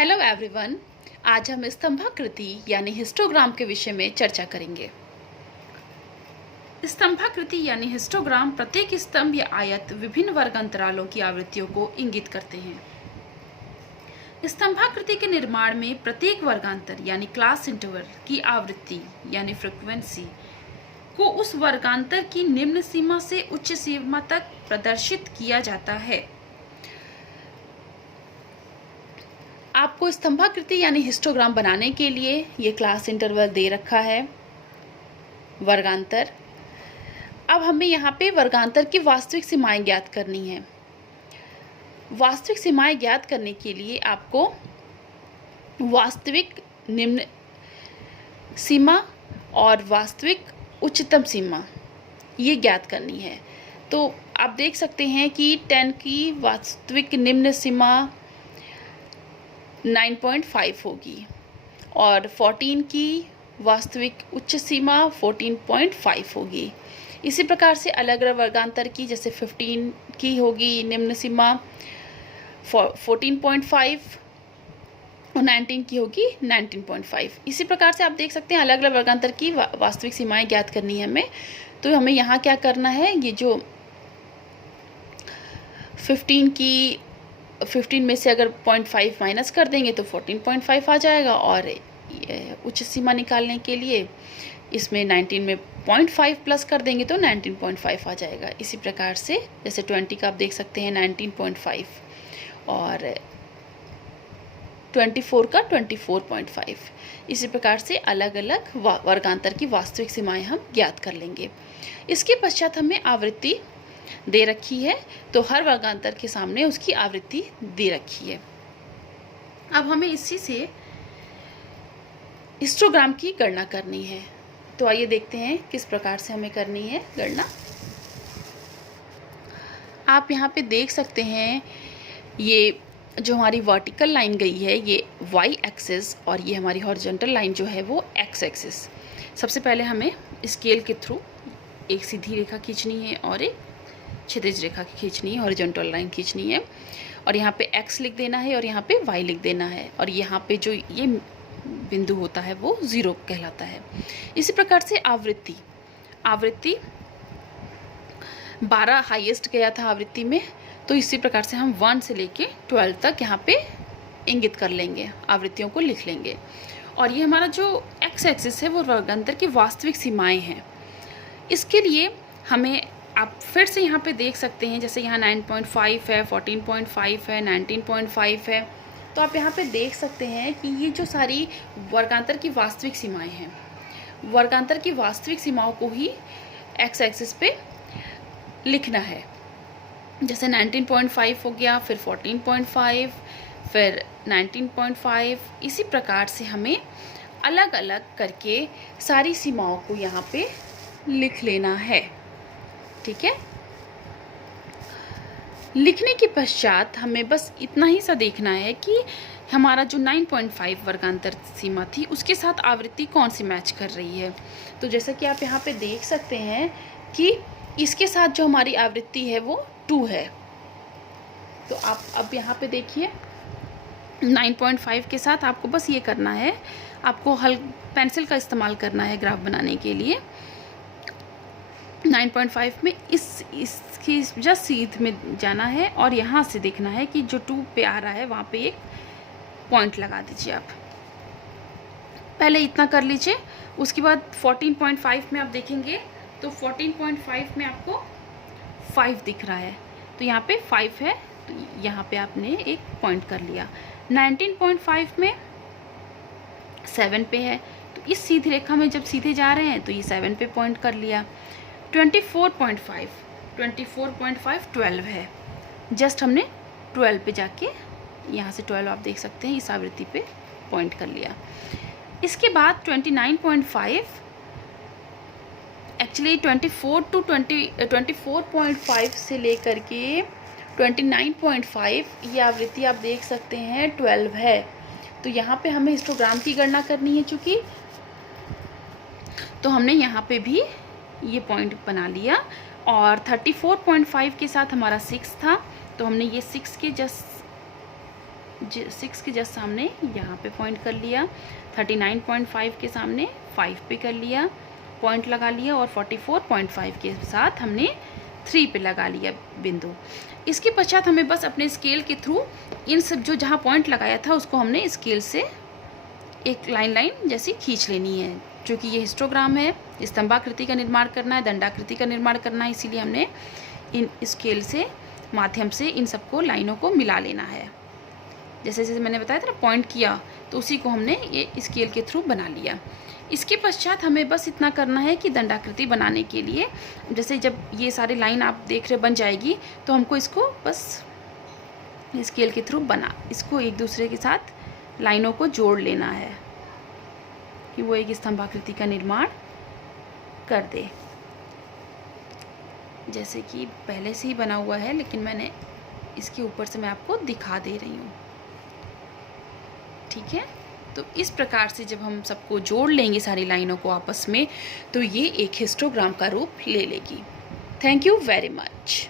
Hello everyone. आज हम स्तंभाकृति यानी हिस्टोग्राम के विषय में चर्चा करेंगे। स्तंभाकृति यानी हिस्टोग्राम प्रत्येक स्तंभ या आयत विभिन्न वर्ग अंतरालों की आवृत्तियों को इंगित करते हैं। स्तंभाकृति के निर्माण में प्रत्येक वर्गांतर यानी क्लास इंटरवल की आवृत्ति यानी फ्रीक्वेंसी को उस वर्गांतर की निम्न सीमा से उच्च सीमा तक प्रदर्शित किया जाता है। आपको स्तंभाकृति यानी हिस्टोग्राम बनाने के लिए ये क्लास इंटरवल दे रखा है, वर्गांतर। अब हमें यहाँ पे वर्गांतर की वास्तविक सीमाएं ज्ञात करनी है। वास्तविक सीमाएं ज्ञात करने के लिए आपको वास्तविक निम्न सीमा और वास्तविक उच्चतम सीमा ये ज्ञात करनी है। तो आप देख सकते हैं कि 10 की वास्तविक निम्न सीमा 9.5 होगी और 14 की वास्तविक उच्च सीमा 14.5 होगी। इसी प्रकार से अलग अलग वर्गांतर की, जैसे 15 की होगी निम्न सीमा 14.5 और 19 की होगी 19.5। इसी प्रकार से आप देख सकते हैं अलग अलग वर्गांतर की वास्तविक सीमाएं ज्ञात करनी है हमें। तो हमें यहाँ क्या करना है, ये जो 15 में से अगर 0.5 माइनस कर देंगे तो 14.5 आ जाएगा और उच्च सीमा निकालने के लिए इसमें 19 में 0.5 प्लस कर देंगे तो 19.5 आ जाएगा। इसी प्रकार से जैसे 20 का आप देख सकते हैं 19.5 और 24 का 24.5। इसी प्रकार से अलग अलग वर्गांतर की वास्तविक सीमाएं हम ज्ञात कर लेंगे। इसके पश्चात हमें आवृत्ति दे रखी है, तो हर वर्गांतर के सामने उसकी आवृत्ति दे रखी है। अब हमें इसी से हिस्टोग्राम की गणना करनी है। तो आइए देखते हैं किस प्रकार से हमें करनी है गणना। आप यहाँ पे देख सकते हैं ये जो हमारी वर्टिकल लाइन गई है ये y एक्सिस और ये हमारी हॉरिजॉन्टल लाइन जो है वो x एक्सिस। सबसे पहले हमें स्केल के थ्रू एक सीधी रेखा खींचनी है और एक क्षैतिज रेखा खींचनी है, हॉरिजॉन्टल लाइन खींचनी है और यहाँ पे x लिख देना है और यहाँ पे y लिख देना है और यहाँ पे जो ये बिंदु होता है वो 0 कहलाता है। इसी प्रकार से आवृत्ति 12 हाईएस्ट गया था आवृत्ति में, तो इसी प्रकार से हम 1 से लेके 12 तक यहाँ पे इंगित कर लेंगे, आवृत्तियों को लिख लेंगे। और ये हमारा जो x एक्सिस है वो वर्गांतर की वास्तविक सीमाएं हैं। इसके लिए हमें आप फिर से यहाँ पे देख सकते हैं, जैसे यहाँ 9.5 है, 14.5 है, 19.5 है, तो आप यहाँ पे देख सकते हैं कि ये जो सारी वर्गांतर की वास्तविक सीमाएं हैं, वर्गांतर की वास्तविक सीमाओं को ही x एक्सिस पे लिखना है। जैसे 19.5 हो गया, फिर 14.5, फिर 19.5। इसी प्रकार से हमें अलग अलग करके सारी सीमाओं को यहाँ पे लिख लेना है। ठीक है, लिखने के पश्चात हमें बस इतना ही सा देखना है कि हमारा जो 9.5 वर्गांतर सीमा थी उसके साथ आवृत्ति कौन सी मैच कर रही है। तो जैसा कि आप यहाँ पे देख सकते हैं कि इसके साथ जो हमारी आवृत्ति है वो 2 है। तो आप अब यहाँ पे देखिए 9.5 के साथ आपको बस ये करना है, आपको पेंसिल का इस्तेमाल करना है ग्राफ बनाने के लिए। 9.5 में इसकी जस्ट सीध में जाना है और यहाँ से देखना है कि जो 2 पे आ रहा है वहाँ पे एक पॉइंट लगा दीजिए। आप पहले इतना कर लीजिए। उसके बाद 14.5 में आप देखेंगे तो 14.5 में आपको 5 दिख रहा है, तो यहाँ पे 5 है, तो यहाँ पे आपने एक पॉइंट कर लिया। 19.5 में 7 पे है, तो इस सीधी रेखा में जब सीधे जा रहे हैं तो ये 7 पे पॉइंट कर लिया। 24.5 12 है, जस्ट हमने 12 पे जाके यहाँ से 12 आप देख सकते हैं इस आवृत्ति पे पॉइंट कर लिया। इसके बाद 29.5 एक्चुअली 24.5 से लेकर के 29.5 ये आवृत्ति आप देख सकते हैं 12 है। तो यहाँ पे हमें हिस्टोग्राम की गणना करनी है चूँकि, तो हमने यहाँ पे भी ये पॉइंट बना लिया और 34.5 के साथ हमारा 6 था, तो हमने ये 6 के जस्ट 6 के जस्ट सामने यहाँ पे पॉइंट कर लिया, 39.5 के सामने 5 पे कर लिया, पॉइंट लगा लिया, और 44.5 के साथ हमने 3 पे लगा लिया बिंदु। इसके पश्चात हमें बस अपने स्केल के थ्रू इन सब जो जहाँ पॉइंट लगाया था उसको हमने स्केल से एक लाइन जैसी खींच लेनी है। क्योंकि ये हिस्टोग्राम है, स्तंभाकृति का निर्माण करना है, दंडाकृति का निर्माण करना है, इसीलिए हमने इन स्केल से माध्यम से इन सबको लाइनों को मिला लेना है। जैसे जैसे मैंने बताया था ना पॉइंट किया, तो उसी को हमने ये स्केल के थ्रू बना लिया। इसके पश्चात हमें बस इतना करना है कि दंडाकृति बनाने के लिए, जैसे जब ये सारी लाइन आप देख रहे बन जाएगी, तो हमको इसको बस स्केल के थ्रू इसको एक दूसरे के साथ लाइनों को जोड़ लेना है कि वो एक स्तंभाकृति का निर्माण कर दे। जैसे कि पहले से ही बना हुआ है, लेकिन मैंने इसके ऊपर से मैं आपको दिखा दे रही हूँ। ठीक है, तो इस प्रकार से जब हम सबको जोड़ लेंगे सारी लाइनों को आपस में, तो ये एक हिस्टोग्राम का रूप ले लेगी। Thank you very much.